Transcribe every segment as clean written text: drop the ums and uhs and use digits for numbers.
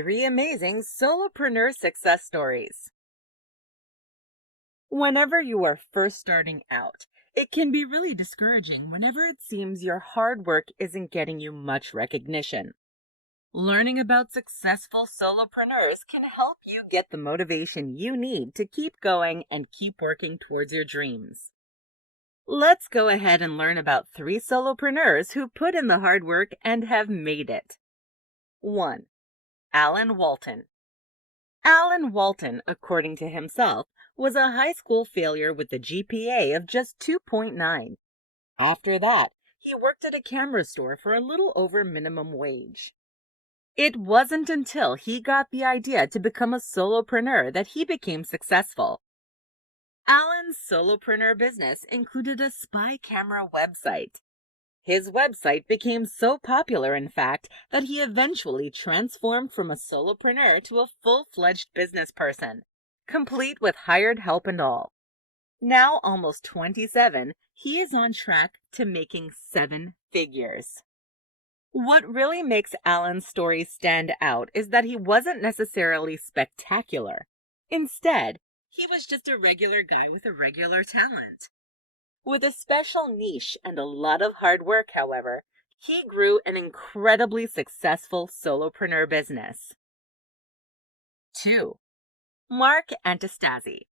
3 amazing solopreneur success stories. Whenever you are first starting out, it can be really discouraging whenever it seems your hard work isn't getting you much recognition. Learning about successful solopreneurs can help you get the motivation you need to keep going and keep working towards your dreams. Let's go ahead and learn about 3 solopreneurs who put in the hard work and have made it. 1. Alan Walton. Alan Walton, according to himself, was a high school failure with a GPA of just 2.9. After that, he worked at a camera store for a little over minimum wage. It wasn't until he got the idea to become a solopreneur that he became successful. Alan's solopreneur business included a spy camera website. His website became so popular, in fact, that he eventually transformed from a solopreneur to a full-fledged business person, complete with hired help and all. Now almost 27, he is on track to making 7 figures. What really makes Alan's story stand out is that he wasn't necessarily spectacular. Instead, he was just a regular guy with a regular talent. With a special niche and a lot of hard work, however, he grew an incredibly successful solopreneur business. 2. Mark Antastasi.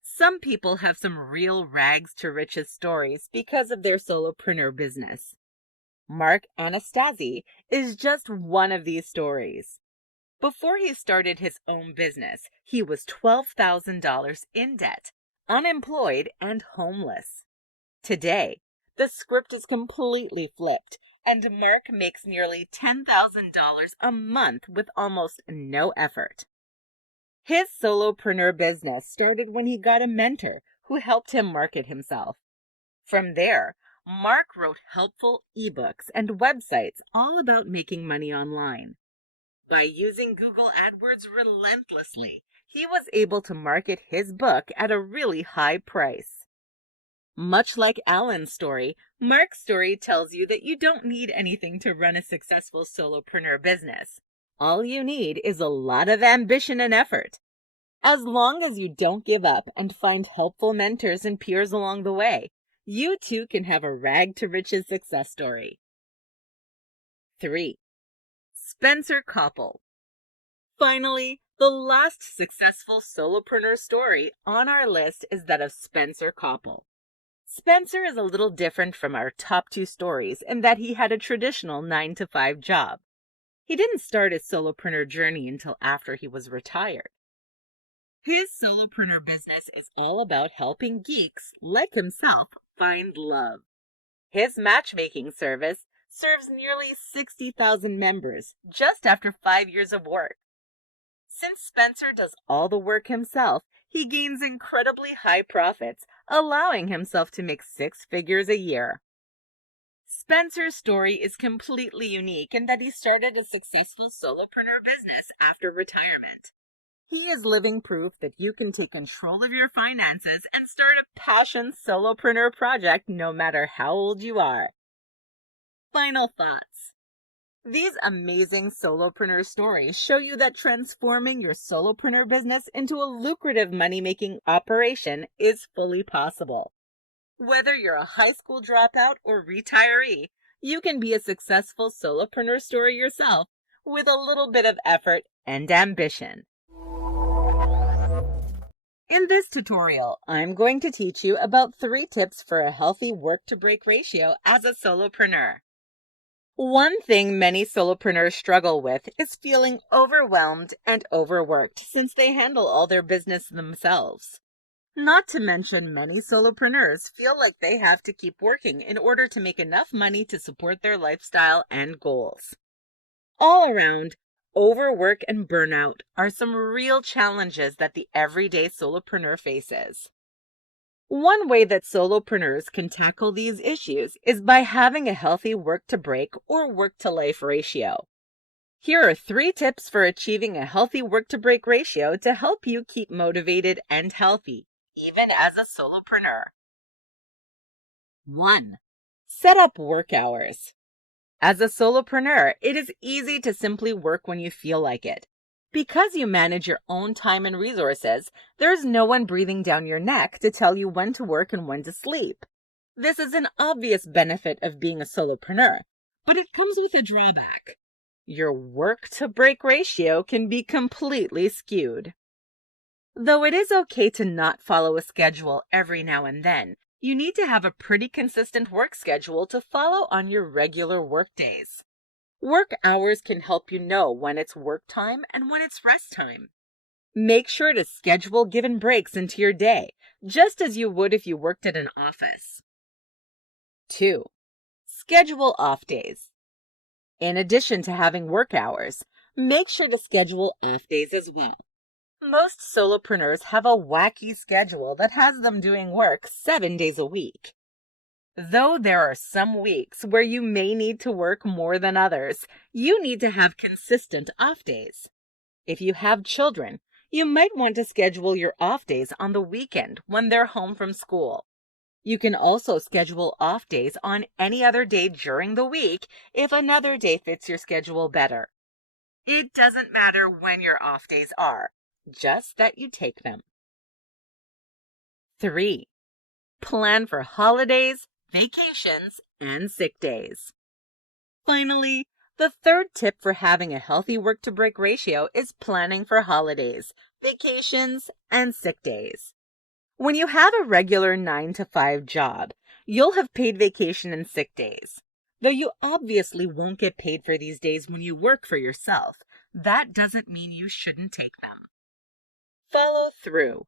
Some people have some real rags to riches stories because of their solopreneur business. Mark Antastasi is just one of these stories. Before he started his own business, he was $12,000 in debt, unemployed, and homeless. Today, the script is completely flipped, and Mark makes nearly $10,000 a month with almost no effort. His solopreneur business started when he got a mentor who helped him market himself. From there, Mark wrote helpful ebooks and websites all about making money online. By using Google AdWords relentlessly, he was able to market his book at a really high price. Much like Alan's story, Mark's story tells you that you don't need anything to run a successful solopreneur business. All you need is a lot of ambition and effort. As long as you don't give up and find helpful mentors and peers along the way, you too can have a rag to riches success story. 3. Spencer Koppel. Finally, the last successful solopreneur story on our list is that of Spencer Koppel. Spencer is a little different from our top 2 stories in that he had a traditional 9-to-5 job. He didn't start his solopreneur journey until after he was retired. His solopreneur business is all about helping geeks like himself find love. His matchmaking service serves nearly 60,000 members just after 5 years of work. Since Spencer does all the work himself, he gains incredibly high profits, allowing himself to make 6 figures a year. Spencer's story is completely unique in that he started a successful solopreneur business after retirement. He is living proof that you can take control of your finances and start a passion solopreneur project no matter how old you are. Final thoughts. These amazing solopreneur stories show you that transforming your solopreneur business into a lucrative money-making operation is fully possible. Whether you're a high school dropout or retiree, you can be a successful solopreneur story yourself with a little bit of effort and ambition. In this tutorial, I'm going to teach you about 3 tips for a healthy work-to-break ratio as a solopreneur. One thing many solopreneurs struggle with is feeling overwhelmed and overworked since they handle all their business themselves. Not to mention, many solopreneurs feel like they have to keep working in order to make enough money to support their lifestyle and goals. All around, overwork and burnout are some real challenges that the everyday solopreneur faces. One way that solopreneurs can tackle these issues is by having a healthy work-to-break or work-to-life ratio. Here are 3 tips for achieving a healthy work-to-break ratio to help you keep motivated and healthy, even as a solopreneur. 1. Set up work hours. As a solopreneur, it is easy to simply work when you feel like it. Because you manage your own time and resources, there is no one breathing down your neck to tell you when to work and when to sleep. This is an obvious benefit of being a solopreneur, but it comes with a drawback. Your work-to-break ratio can be completely skewed. Though it is okay to not follow a schedule every now and then, you need to have a pretty consistent work schedule to follow on your regular work days. Work hours can help you know when it's work time and when it's rest time. Make sure to schedule given breaks into your day, just as you would if you worked at an office. 2. Schedule off days. In addition to having work hours, make sure to schedule off days as well. Most solopreneurs have a wacky schedule that has them doing work 7 days a week. Though there are some weeks where you may need to work more than others, you need to have consistent off days. If you have children, you might want to schedule your off days on the weekend when they're home from school. You can also schedule off days on any other day during the week if another day fits your schedule better. It doesn't matter when your off days are, just that you take them. 3. Plan for holidays, vacations, and sick days. Finally, the third tip for having a healthy work-to-break ratio is planning for holidays, vacations, and sick days. When you have a regular 9-to-5 job, you'll have paid vacation and sick days. Though you obviously won't get paid for these days when you work for yourself, that doesn't mean you shouldn't take them. Follow through.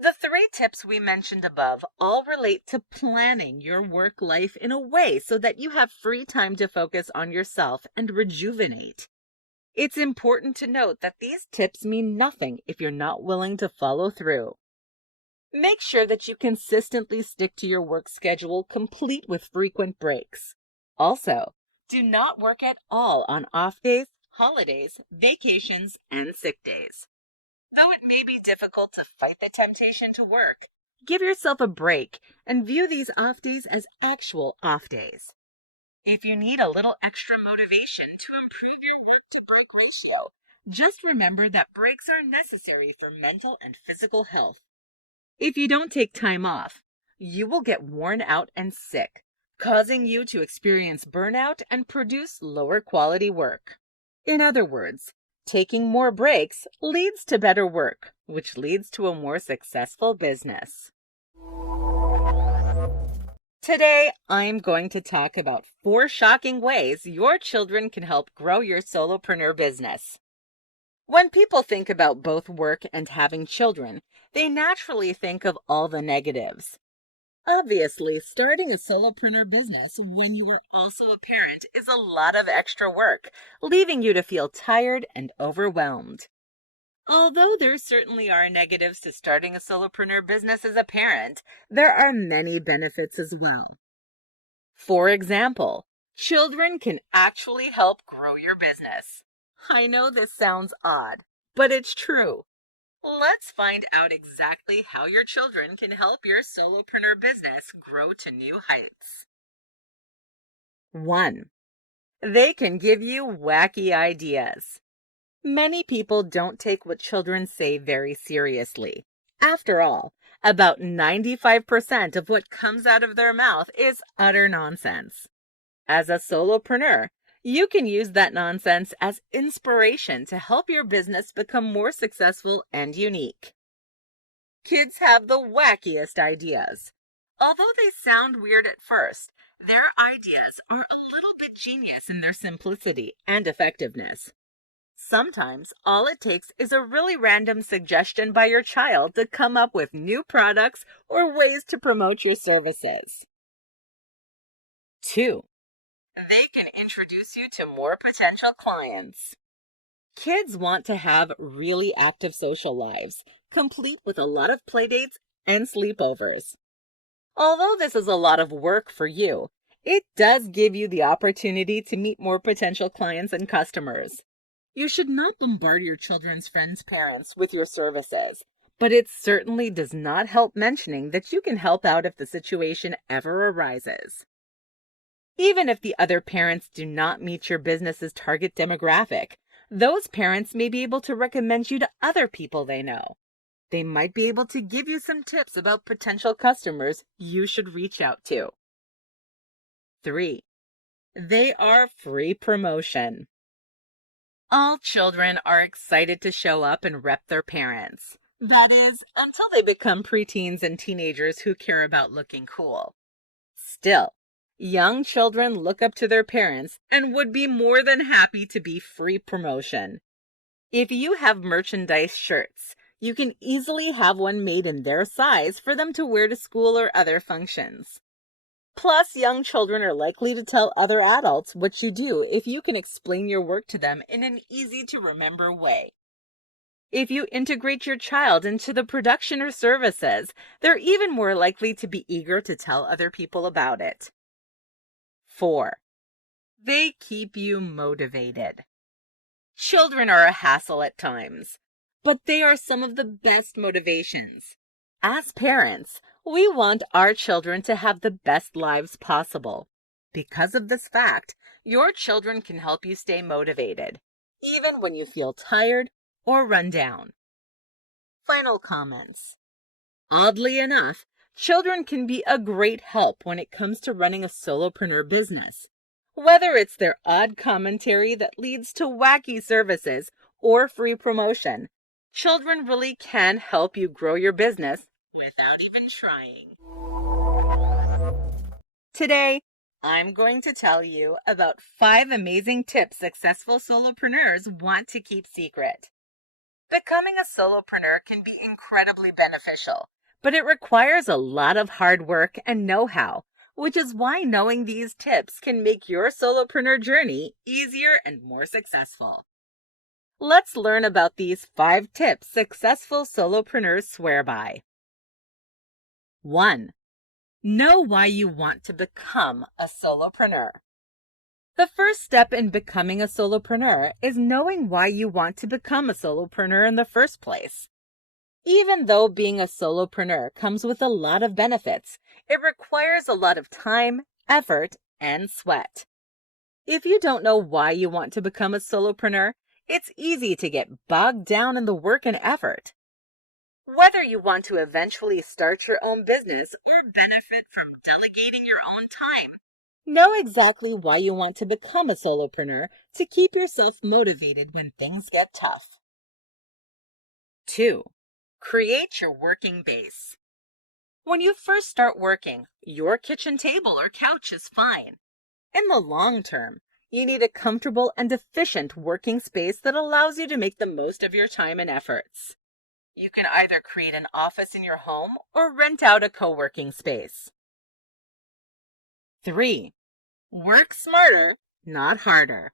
The 3 tips we mentioned above all relate to planning your work life in a way so that you have free time to focus on yourself and rejuvenate. It's important to note that these tips mean nothing if you're not willing to follow through. Make sure that you consistently stick to your work schedule, complete with frequent breaks. Also, do not work at all on off days, holidays, vacations, and sick days. Though it may be difficult to fight the temptation to work, give yourself a break and view these off days as actual off days. If you need a little extra motivation to improve your work-to-break ratio, just remember that breaks are necessary for mental and physical health. If you don't take time off, you will get worn out and sick, causing you to experience burnout and produce lower quality work. In other words, taking more breaks leads to better work, which leads to a more successful business. Today, I'm going to talk about 4 shocking ways your children can help grow your solopreneur business. When people think about both work and having children, they naturally think of all the negatives. Obviously, starting a solopreneur business when you are also a parent is a lot of extra work, leaving you to feel tired and overwhelmed. Although there certainly are negatives to starting a solopreneur business as a parent, there are many benefits as well. For example, children can actually help grow your business. I know this sounds odd, but it's true. Let's find out exactly how your children can help your solopreneur business grow to new heights. 1. They can give you wacky ideas. Many people don't take what children say very seriously. After all, about 95% of what comes out of their mouth is utter nonsense. As a solopreneur, you can use that nonsense as inspiration to help your business become more successful and unique. Kids have the wackiest ideas. Although they sound weird at first, their ideas are a little bit genius in their simplicity and effectiveness. Sometimes all it takes is a really random suggestion by your child to come up with new products or ways to promote your services. 2. They can introduce you to more potential clients. Kids want to have really active social lives, complete with a lot of playdates and sleepovers. Although this is a lot of work for you, it does give you the opportunity to meet more potential clients and customers. You should not bombard your children's friends' parents with your services, but it certainly does not help mentioning that you can help out if the situation ever arises. Even if the other parents do not meet your business's target demographic, those parents may be able to recommend you to other people they know. They might be able to give you some tips about potential customers you should reach out to. 3. They are free promotion. All children are excited to show up and rep their parents. That is, until they become preteens and teenagers who care about looking cool. Still, young children look up to their parents and would be more than happy to be free promotion. If you have merchandise shirts, you can easily have one made in their size for them to wear to school or other functions. Plus, young children are likely to tell other adults what you do if you can explain your work to them in an easy-to-remember way. If you integrate your child into the production or services, they're even more likely to be eager to tell other people about it. 4. They keep you motivated. Children are a hassle at times, but they are some of the best motivations. As parents, we want our children to have the best lives possible. Because of this fact, your children can help you stay motivated, even when you feel tired or run down. Final comments. Oddly enough, children can be a great help when it comes to running a solopreneur business. Whether it's their odd commentary that leads to wacky services or free promotion, children really can help you grow your business without even trying. Today, I'm going to tell you about 5 amazing tips successful solopreneurs want to keep secret. Becoming a solopreneur can be incredibly beneficial, but it requires a lot of hard work and know-how, which is why knowing these tips can make your solopreneur journey easier and more successful. Let's learn about these 5 tips successful solopreneurs swear by. 1. Know why you want to become a solopreneur. The first step in becoming a solopreneur is knowing why you want to become a solopreneur in the first place. Even though being a solopreneur comes with a lot of benefits, it requires a lot of time, effort, and sweat. If you don't know why you want to become a solopreneur, it's easy to get bogged down in the work and effort. Whether you want to eventually start your own business or benefit from delegating your own time, know exactly why you want to become a solopreneur to keep yourself motivated when things get tough. 2. Create your working base. When you first start working, your kitchen table or couch is fine. In the long term, you need a comfortable and efficient working space that allows you to make the most of your time and efforts. You can either create an office in your home or rent out a co-working space. 3. Work smarter, not harder.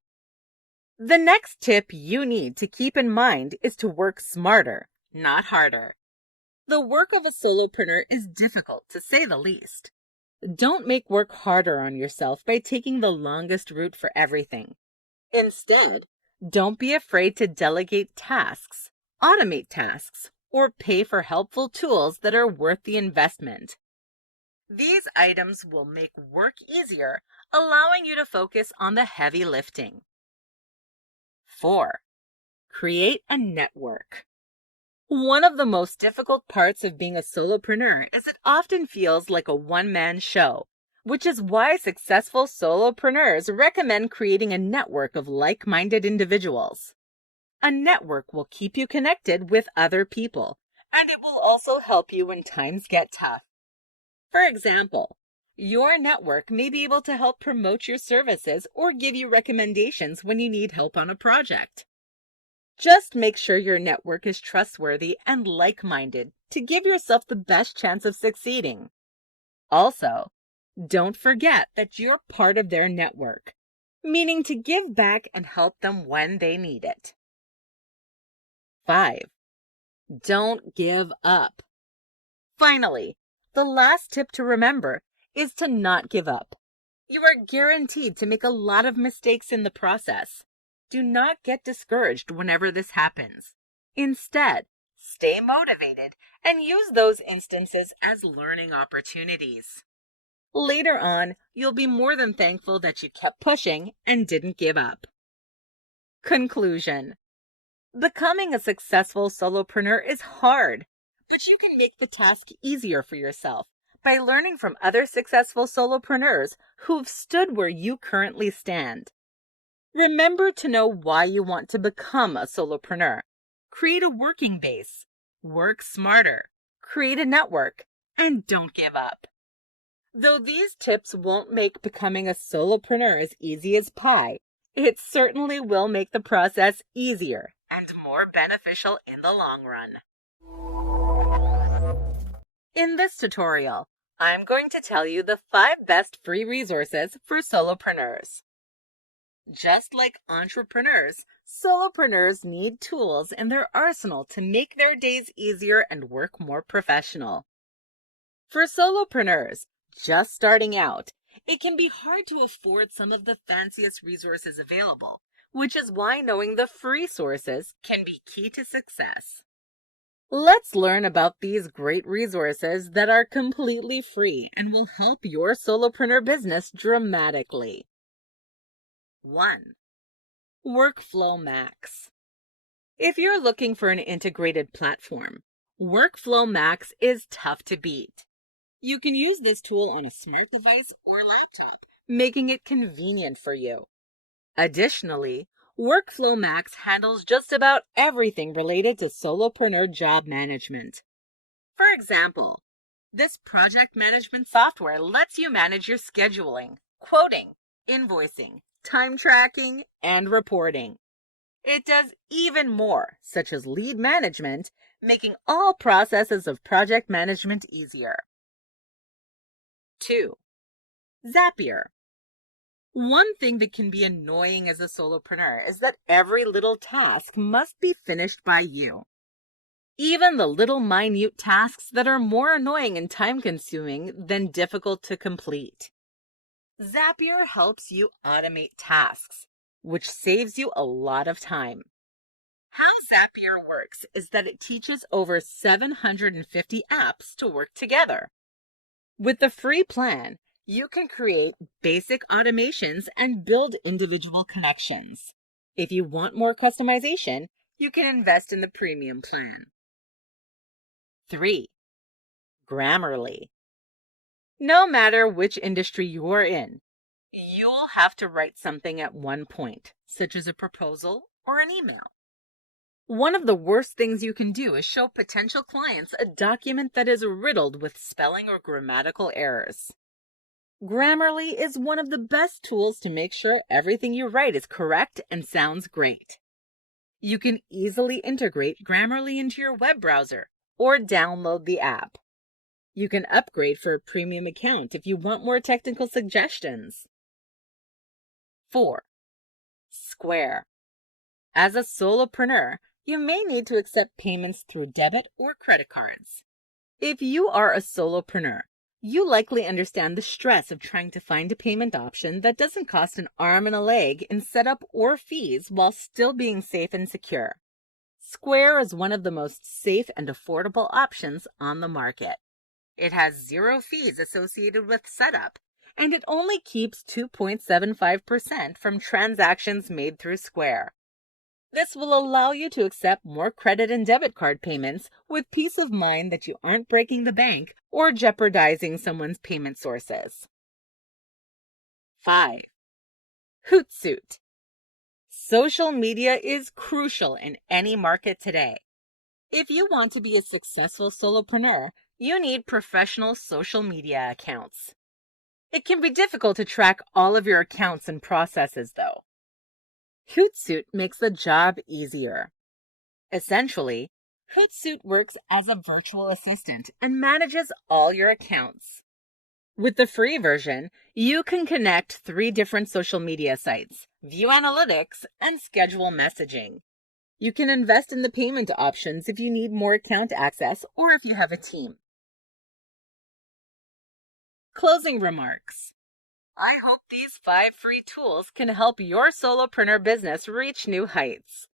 The next tip you need to keep in mind is to work smarter, not harder. The work of a solopreneur is difficult, to say the least. Don't make work harder on yourself by taking the longest route for everything. Instead, don't be afraid to delegate tasks, automate tasks, or pay for helpful tools that are worth the investment. These items will make work easier, allowing you to focus on the heavy lifting. 4. Create a network. One of the most difficult parts of being a solopreneur is it often feels like a one-man show, which is why successful solopreneurs recommend creating a network of like-minded individuals. A network will keep you connected with other people, and it will also help you when times get tough. For example, your network may be able to help promote your services or give you recommendations when you need help on a project. Just make sure your network is trustworthy and like-minded to give yourself the best chance of succeeding. Also, don't forget that you're part of their network, meaning to give back and help them when they need it. 5. Don't give up. Finally, the last tip to remember is to not give up. You are guaranteed to make a lot of mistakes in the process. Do not get discouraged whenever this happens. Instead, stay motivated and use those instances as learning opportunities. Later on, you'll be more than thankful that you kept pushing and didn't give up. Conclusion. Becoming a successful solopreneur is hard, but you can make the task easier for yourself by learning from other successful solopreneurs who've stood where you currently stand. Remember to know why you want to become a solopreneur. Create a working base, work smarter, create a network, and don't give up. Though these tips won't make becoming a solopreneur as easy as pie, it certainly will make the process easier and more beneficial in the long run. In this tutorial, I'm going to tell you the 5 best free resources for solopreneurs. Just like entrepreneurs, solopreneurs need tools in their arsenal to make their days easier and work more professional. For solopreneurs just starting out, it can be hard to afford some of the fanciest resources available, which is why knowing the free sources can be key to success. Let's learn about these great resources that are completely free and will help your solopreneur business dramatically. 1. Workflow Max. If you're looking for an integrated platform, Workflow Max is tough to beat. You can use this tool on a smart device or laptop, making it convenient for you. Additionally, Workflow Max handles just about everything related to solopreneur job management. For example, this project management software lets you manage your scheduling, quoting, invoicing, time tracking, and reporting. It does even more, such as lead management, making all processes of project management easier. 2. Zapier. One thing that can be annoying as a solopreneur is that every little task must be finished by you. Even the little minute tasks that are more annoying and time-consuming than difficult to complete. Zapier helps you automate tasks, which saves you a lot of time. How Zapier works is that it teaches over 750 apps to work together. With the free plan, you can create basic automations and build individual connections. If you want more customization, you can invest in the premium plan. 3. Grammarly. No matter which industry you're in, you'll have to write something at one point, such as a proposal or an email. One of the worst things you can do is show potential clients a document that is riddled with spelling or grammatical errors. Grammarly is one of the best tools to make sure everything you write is correct and sounds great. You can easily integrate Grammarly into your web browser or download the app. You can upgrade for a premium account if you want more technical suggestions. 4. Square. As a solopreneur, you may need to accept payments through debit or credit cards. If you are a solopreneur, you likely understand the stress of trying to find a payment option that doesn't cost an arm and a leg in setup or fees while still being safe and secure. Square is one of the most safe and affordable options on the market. It has 0 fees associated with setup, and it only keeps 2.75% from transactions made through Square. This will allow you to accept more credit and debit card payments with peace of mind that you aren't breaking the bank or jeopardizing someone's payment sources. 5. Hootsuite. Social media is crucial in any market today. If you want to be a successful solopreneur, you need professional social media accounts. It can be difficult to track all of your accounts and processes, though. Hootsuite makes the job easier. Essentially, Hootsuite works as a virtual assistant and manages all your accounts. With the free version, you can connect 3 different social media sites, view analytics, and schedule messaging. You can invest in the payment options if you need more account access or if you have a team. Closing remarks. I hope these 5 free tools can help your solopreneur business reach new heights.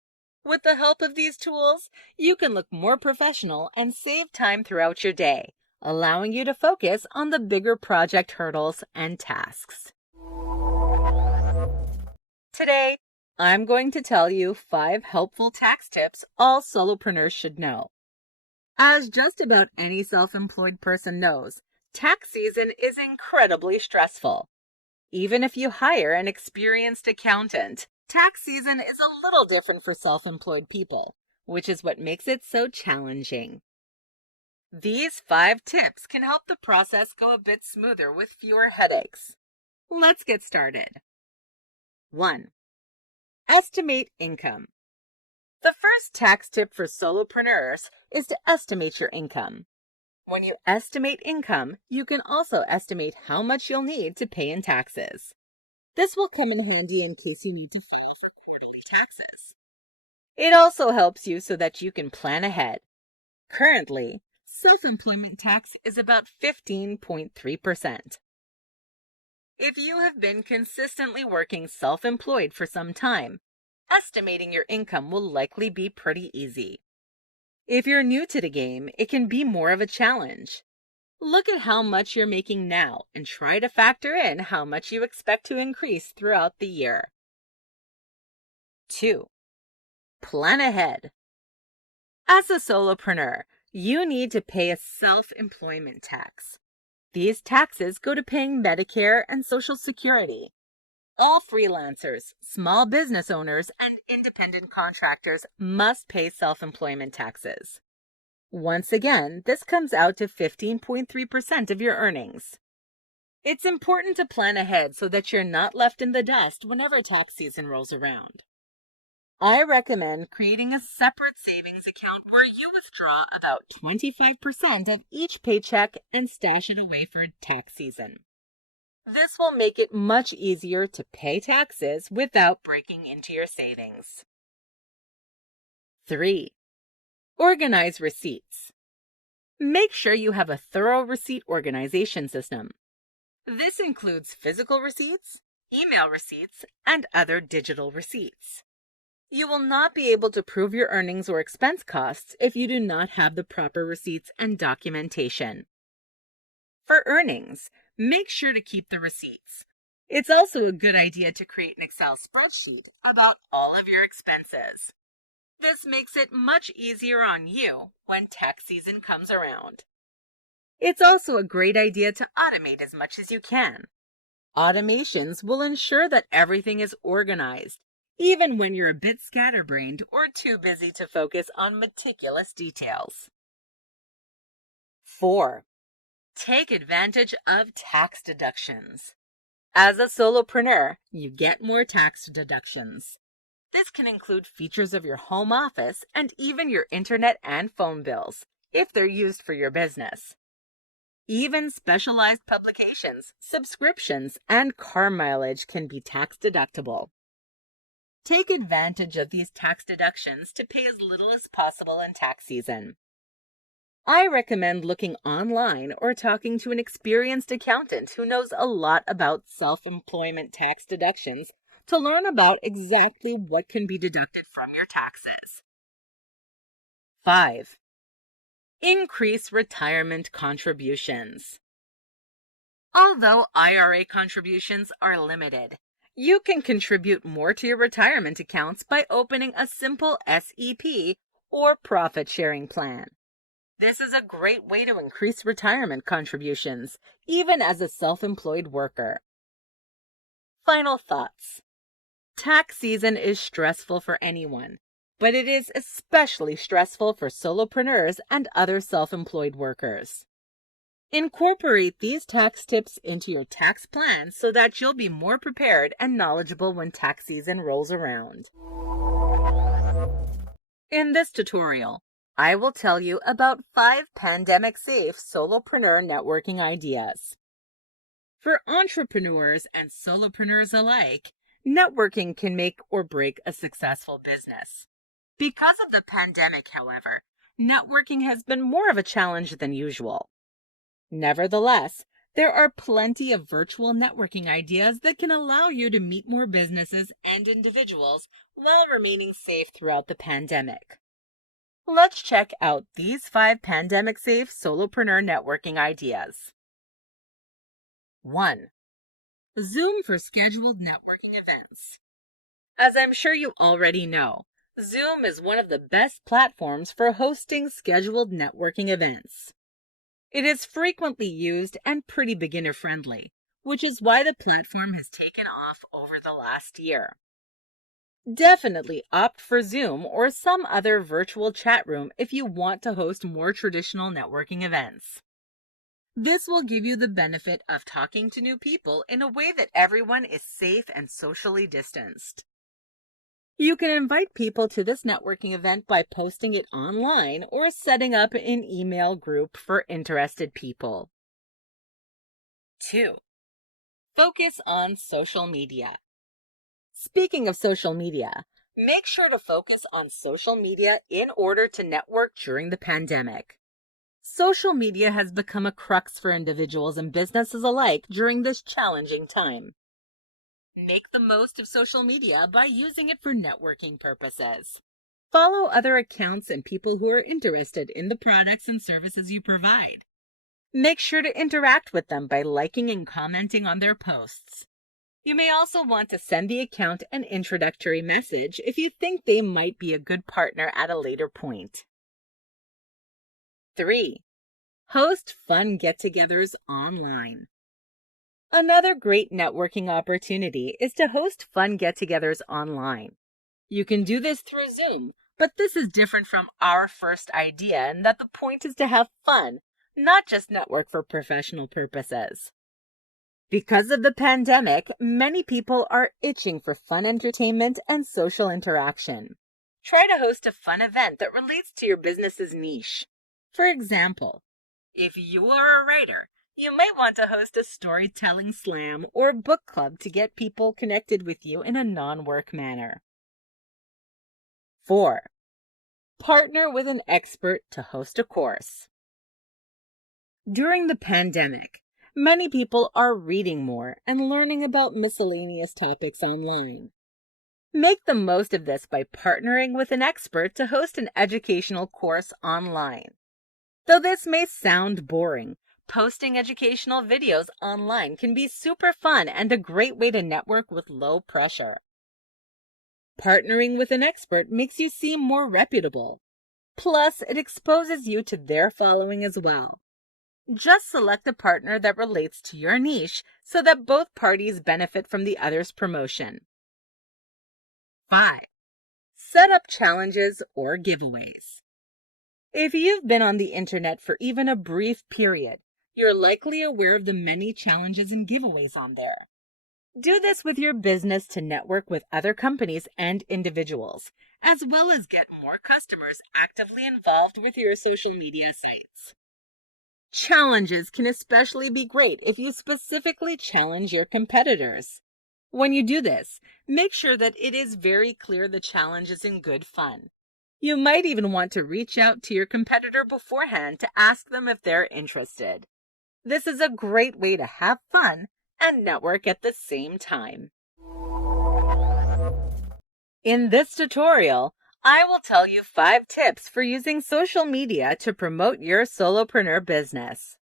With the help of these tools, you can look more professional and save time throughout your day, allowing you to focus on the bigger project hurdles and tasks. Today, I'm going to tell you 5 helpful tax tips all solopreneurs should know. As just about any self-employed person knows, tax season is incredibly stressful. Even if you hire an experienced accountant, tax season is a little different for self-employed people, which is what makes it so challenging. These 5 tips can help the process go a bit smoother with fewer headaches. Let's get started. 1. Estimate income. The first tax tip for solopreneurs is to estimate your income. When you estimate income, you can also estimate how much you'll need to pay in taxes. This will come in handy in case you need to file for quarterly taxes. It also helps you so that you can plan ahead. Currently, self-employment tax is about 15.3%. If you have been consistently working self-employed for some time, estimating your income will likely be pretty easy. If you're new to the game, it can be more of a challenge. Look at how much you're making now and try to factor in how much you expect to increase throughout the year. 2. Plan ahead. As a solopreneur, you need to pay a self-employment tax. These taxes go to paying Medicare and Social Security. All freelancers, small business owners, and independent contractors must pay self-employment taxes. Once again, this comes out to 15.3% of your earnings. It's important to plan ahead so that you're not left in the dust whenever tax season rolls around. I recommend creating a separate savings account where you withdraw about 25% of each paycheck and stash it away for tax season. This will make it much easier to pay taxes without breaking into your savings. 3. Organize receipts. Make sure you have a thorough receipt organization system. This includes physical receipts, email receipts, and other digital receipts. You will not be able to prove your earnings or expense costs if you do not have the proper receipts and documentation. For earnings, make sure to keep the receipts. It's also a good idea to create an Excel spreadsheet about all of your expenses. This makes it much easier on you when tax season comes around. It's also a great idea to automate as much as you can. Automations will ensure that everything is organized, even when you're a bit scatterbrained or too busy to focus on meticulous details. 4. Take advantage of tax deductions. As a solopreneur, you get more tax deductions. This can include features of your home office and even your internet and phone bills, if they're used for your business. Even specialized publications, subscriptions, and car mileage can be tax deductible. Take advantage of these tax deductions to pay as little as possible in tax season. I recommend looking online or talking to an experienced accountant who knows a lot about self-employment tax deductions to learn about exactly what can be deducted from your taxes. 5. Increase retirement contributions. Although IRA contributions are limited, you can contribute more to your retirement accounts by opening a simple SEP or profit-sharing plan. This is a great way to increase retirement contributions, even as a self-employed worker. Final thoughts. Tax season is stressful for anyone, but it is especially stressful for solopreneurs and other self-employed workers. Incorporate these tax tips into your tax plan so that you'll be more prepared and knowledgeable when tax season rolls around. In this tutorial, I will tell you about 5 pandemic-safe solopreneur networking ideas. For entrepreneurs and solopreneurs alike, networking can make or break a successful business. Because of the pandemic, however, networking has been more of a challenge than usual. Nevertheless, there are plenty of virtual networking ideas that can allow you to meet more businesses and individuals while remaining safe throughout the pandemic. Let's check out these 5 pandemic-safe solopreneur networking ideas. 1. Zoom for scheduled networking events. As I'm sure you already know, Zoom is one of the best platforms for hosting scheduled networking events. It is frequently used and pretty beginner-friendly, which is why the platform has taken off over the last year. Definitely opt for Zoom or some other virtual chat room if you want to host more traditional networking events. This will give you the benefit of talking to new people in a way that everyone is safe and socially distanced. You can invite people to this networking event by posting it online or setting up an email group for interested people. 2. Focus on social media. Speaking of social media, make sure to focus on social media in order to network during the pandemic. Social media has become a crux for individuals and businesses alike during this challenging time. Make the most of social media by using it for networking purposes. Follow other accounts and people who are interested in the products and services you provide. Make sure to interact with them by liking and commenting on their posts. You may also want to send the account an introductory message if you think they might be a good partner at a later point. 3. Host fun get-togethers online. Another great networking opportunity is to host fun get-togethers online. You can do this through Zoom, but this is different from our first idea in that the point is to have fun, not just network for professional purposes. Because of the pandemic, many people are itching for fun entertainment and social interaction. Try to host a fun event that relates to your business's niche. For example, if you are a writer, you might want to host a storytelling slam or book club to get people connected with you in a non-work manner. 4. Partner with an expert to host a course. During the pandemic, many people are reading more and learning about miscellaneous topics online. Make the most of this by partnering with an expert to host an educational course online. Though this may sound boring, posting educational videos online can be super fun and a great way to network with low pressure. Partnering with an expert makes you seem more reputable. Plus, it exposes you to their following as well. Just select a partner that relates to your niche so that both parties benefit from the other's promotion. 5. Set up challenges or giveaways. If you've been on the internet for even a brief period, you're likely aware of the many challenges and giveaways on there. Do this with your business to network with other companies and individuals, as well as get more customers actively involved with your social media sites. Challenges can especially be great if you specifically challenge your competitors. When you do this, make sure that it is very clear the challenge is in good fun. You might even want to reach out to your competitor beforehand to ask them if they're interested. This is a great way to have fun and network at the same time. In this tutorial, I will tell you 5 tips for using social media to promote your solopreneur business.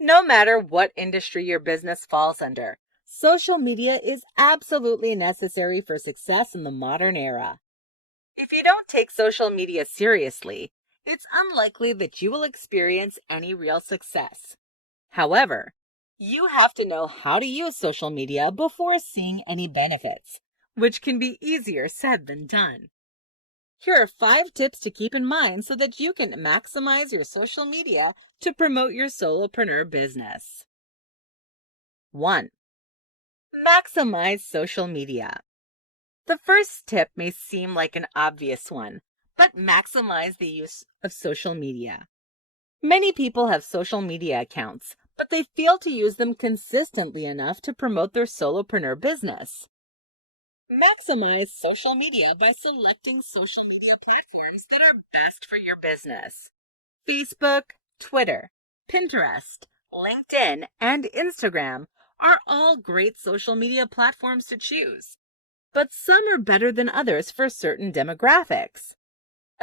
No matter what industry your business falls under, social media is absolutely necessary for success in the modern era. If you don't take social media seriously, it's unlikely that you will experience any real success. However, you have to know how to use social media before seeing any benefits, which can be easier said than done. Here are 5 tips to keep in mind so that you can maximize your social media to promote your solopreneur business. 1. Maximize social media. The first tip may seem like an obvious one, but maximize the use of social media. Many people have social media accounts, but they fail to use them consistently enough to promote their solopreneur business. Maximize social media by selecting social media platforms that are best for your business. Facebook, Twitter, Pinterest, LinkedIn, and Instagram are all great social media platforms to choose, but some are better than others for certain demographics.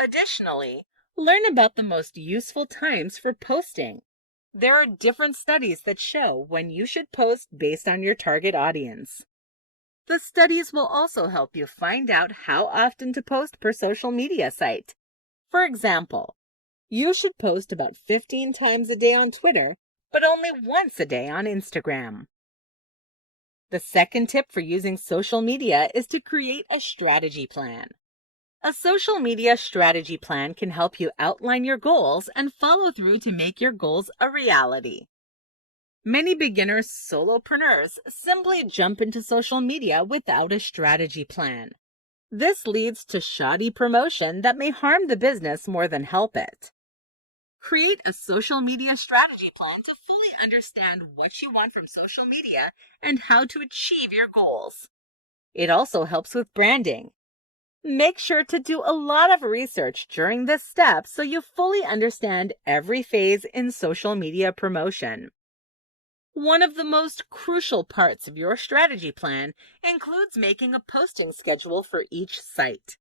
Additionally, Learn about the most useful times for posting. There are different studies that show when you should post based on your target audience. The studies will also help you find out how often to post per social media site. For example, you should post about 15 times a day on Twitter, but only once a day on Instagram. The second tip for using social media is to create a strategy plan. A social media strategy plan can help you outline your goals and follow through to make your goals a reality. Many beginner solopreneurs simply jump into social media without a strategy plan. This leads to shoddy promotion that may harm the business more than help it. Create a social media strategy plan to fully understand what you want from social media and how to achieve your goals. It also helps with branding. Make sure to do a lot of research during this step so you fully understand every phase in social media promotion. One of the most crucial parts of your strategy plan includes making a posting schedule for each site.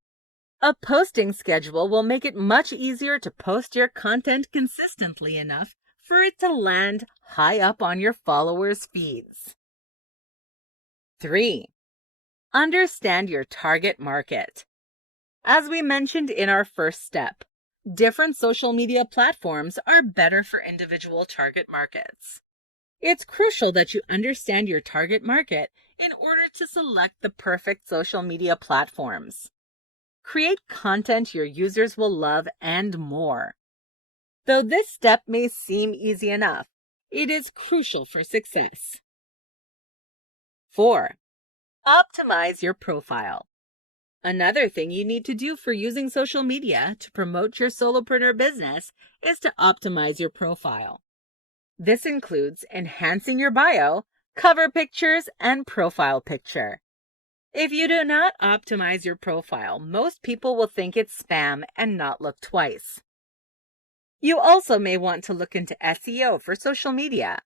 A posting schedule will make it much easier to post your content consistently enough for it to land high up on your followers' feeds. 3. Understand your target market. As we mentioned in our first step, different social media platforms are better for individual target markets. It's crucial that you understand your target market in order to select the perfect social media platforms. Create content your users will love and more. Though this step may seem easy enough, it is crucial for success. 4. Optimize your profile. Another thing you need to do for using social media to promote your solopreneur business is to optimize your profile. This includes enhancing your bio, cover pictures, and profile picture. If you do not optimize your profile, most people will think it's spam and not look twice. You also may want to look into SEO for social media.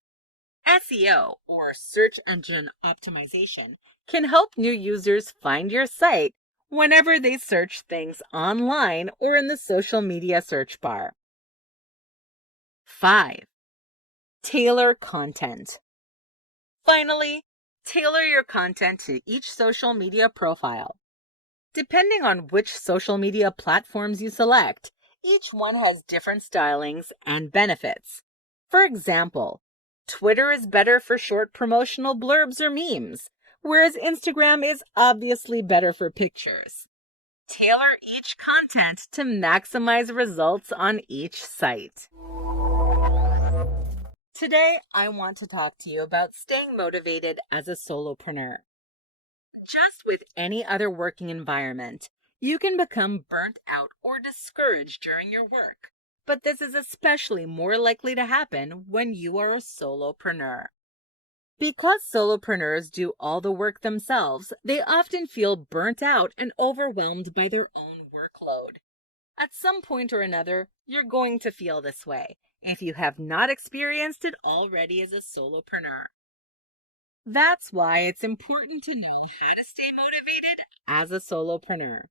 SEO, or search engine optimization, can help new users find your site whenever they search things online or in the social media search bar. 5. Tailor content. Finally, tailor your content to each social media profile. Depending on which social media platforms you select, each one has different stylings and benefits. For example, Twitter is better for short promotional blurbs or memes, whereas Instagram is obviously better for pictures. Tailor each content to maximize results on each site. Today, I want to talk to you about staying motivated as a solopreneur. Just with any other working environment, you can become burnt out or discouraged during your work. But this is especially more likely to happen when you are a solopreneur. Because solopreneurs do all the work themselves, they often feel burnt out and overwhelmed by their own workload. At some point or another, you're going to feel this way if you have not experienced it already as a solopreneur. That's why it's important to know how to stay motivated as a solopreneur.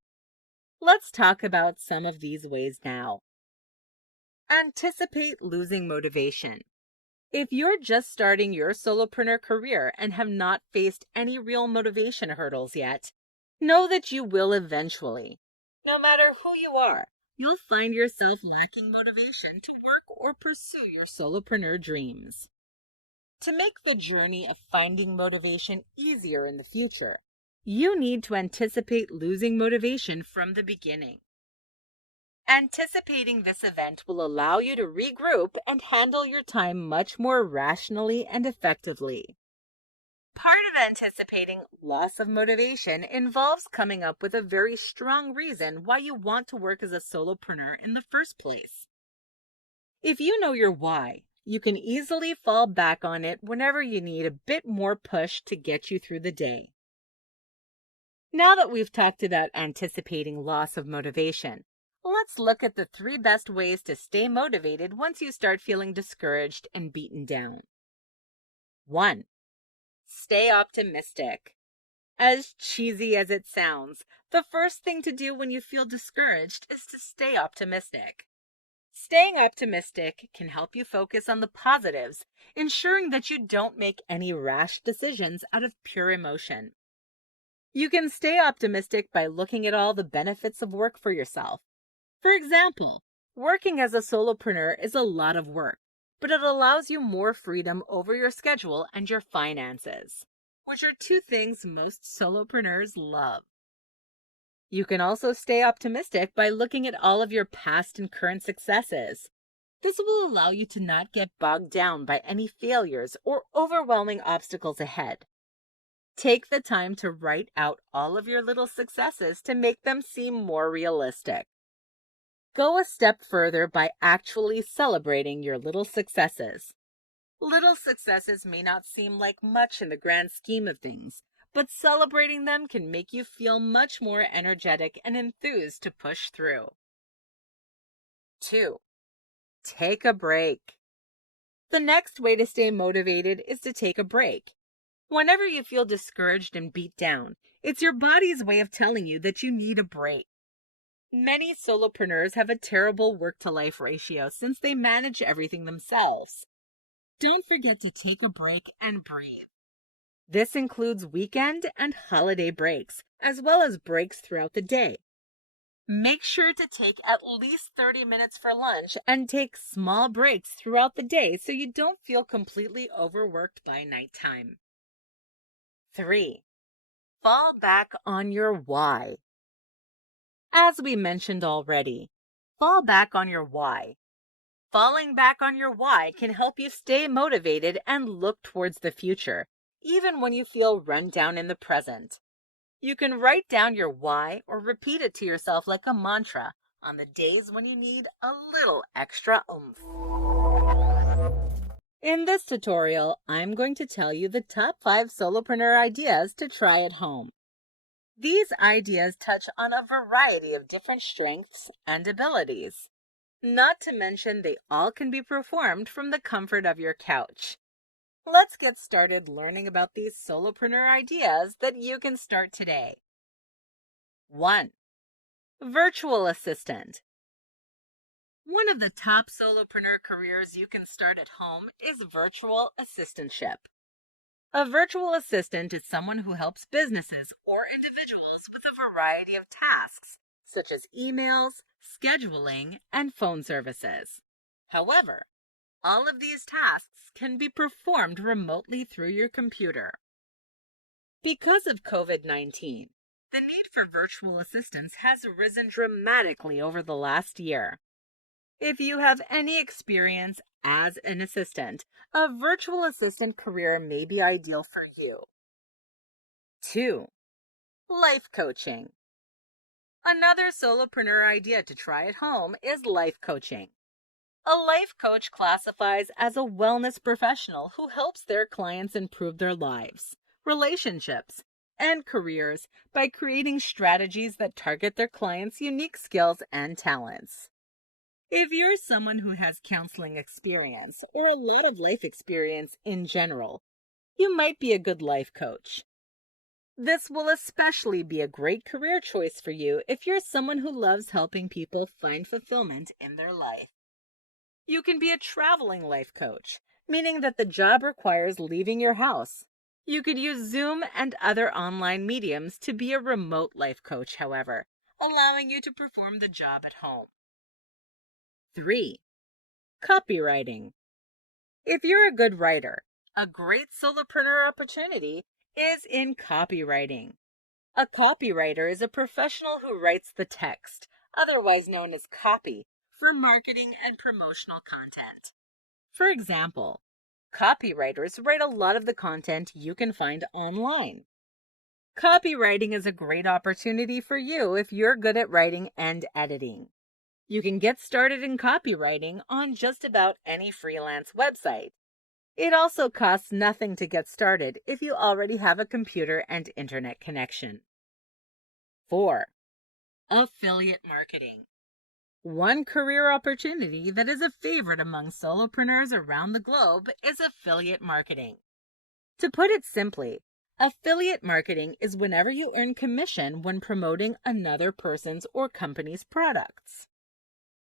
Let's talk about some of these ways now. Anticipate losing motivation. If you're just starting your solopreneur career and have not faced any real motivation hurdles yet, know that you will eventually. No matter who you are, you'll find yourself lacking motivation to work or pursue your solopreneur dreams. To make the journey of finding motivation easier in the future, you need to anticipate losing motivation from the beginning. Anticipating this event will allow you to regroup and handle your time much more rationally and effectively. Part of anticipating loss of motivation involves coming up with a very strong reason why you want to work as a solopreneur in the first place. If you know your why, you can easily fall back on it whenever you need a bit more push to get you through the day. Now that we've talked about anticipating loss of motivation, let's look at the 3 best ways to stay motivated once you start feeling discouraged and beaten down. 1. Stay optimistic. As cheesy as it sounds, the first thing to do when you feel discouraged is to stay optimistic. Staying optimistic can help you focus on the positives, ensuring that you don't make any rash decisions out of pure emotion. You can stay optimistic by looking at all the benefits of work for yourself. For example, working as a solopreneur is a lot of work, but it allows you more freedom over your schedule and your finances, which are two things most solopreneurs love. You can also stay optimistic by looking at all of your past and current successes. This will allow you to not get bogged down by any failures or overwhelming obstacles ahead. Take the time to write out all of your little successes to make them seem more realistic. Go a step further by actually celebrating your little successes. Little successes may not seem like much in the grand scheme of things, but celebrating them can make you feel much more energetic and enthused to push through. 2. Take a break. The next way to stay motivated is to take a break. Whenever you feel discouraged and beat down, it's your body's way of telling you that you need a break. Many solopreneurs have a terrible work-to-life ratio since they manage everything themselves. Don't forget to take a break and breathe. This includes weekend and holiday breaks, as well as breaks throughout the day. Make sure to take at least 30 minutes for lunch and take small breaks throughout the day so you don't feel completely overworked by nighttime. 3. Fall back on your why. As we mentioned already, fall back on your why. Falling back on your why can help you stay motivated and look towards the future, even when you feel run down in the present. You can write down your why or repeat it to yourself like a mantra on the days when you need a little extra oomph. In this tutorial, I'm going to tell you the top 5 solopreneur ideas to try at home. These ideas touch on a variety of different strengths and abilities. Not to mention, they all can be performed from the comfort of your couch. Let's get started learning about these solopreneur ideas that you can start today. 1. Virtual assistant. One of the top solopreneur careers you can start at home is virtual assistantship. A virtual assistant is someone who helps businesses or individuals with a variety of tasks, such as emails, scheduling, and phone services. However, all of these tasks can be performed remotely through your computer. Because of COVID-19, the need for virtual assistants has risen dramatically over the last year. If you have any experience as an assistant, a virtual assistant career may be ideal for you. 2. Life coaching. Another solopreneur idea to try at home is life coaching. A life coach classifies as a wellness professional who helps their clients improve their lives, relationships, and careers by creating strategies that target their clients' unique skills and talents. If you're someone who has counseling experience or a lot of life experience in general, you might be a good life coach. This will especially be a great career choice for you if you're someone who loves helping people find fulfillment in their life. You can be a traveling life coach, meaning that the job requires leaving your house. You could use Zoom and other online mediums to be a remote life coach, however, allowing you to perform the job at home. 3. Copywriting. If you're a good writer, a great solopreneur opportunity is in copywriting. A copywriter is a professional who writes the text, otherwise known as copy, for marketing and promotional content. For example, copywriters write a lot of the content you can find online. Copywriting is a great opportunity for you if you're good at writing and editing. You can get started in copywriting on just about any freelance website. It also costs nothing to get started if you already have a computer and internet connection. 4. Affiliate marketing. One career opportunity that is a favorite among solopreneurs around the globe is affiliate marketing. To put it simply, affiliate marketing is whenever you earn commission when promoting another person's or company's products.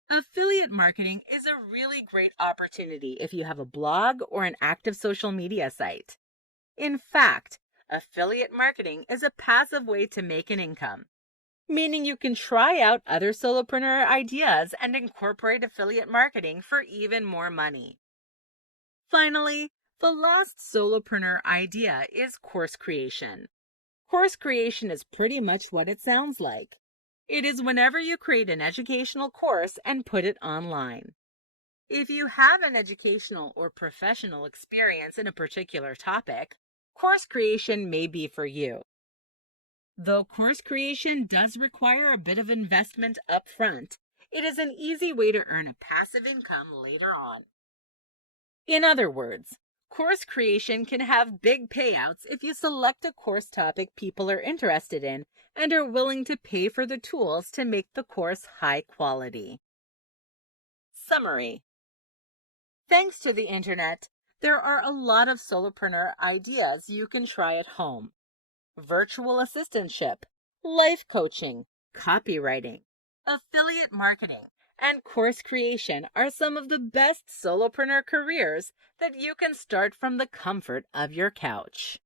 Affiliate marketing is a really great opportunity if you have a blog or an active social media site. In fact, affiliate marketing is a passive way to make an income, meaning you can try out other solopreneur ideas and incorporate affiliate marketing for even more money. Finally, the last solopreneur idea is course creation. Course creation is pretty much what it sounds like. It is whenever you create an educational course and put it online. If you have an educational or professional experience in a particular topic, course creation may be for you. Though course creation does require a bit of investment up front, it is an easy way to earn a passive income later on. In other words, course creation can have big payouts if you select a course topic people are interested in and are willing to pay for the tools to make the course high quality. Summary. Thanks to the internet, there are a lot of solopreneur ideas you can try at home. Virtual assistantship, life coaching, copywriting, affiliate marketing, and course creation are some of the best solopreneur careers that you can start from the comfort of your couch.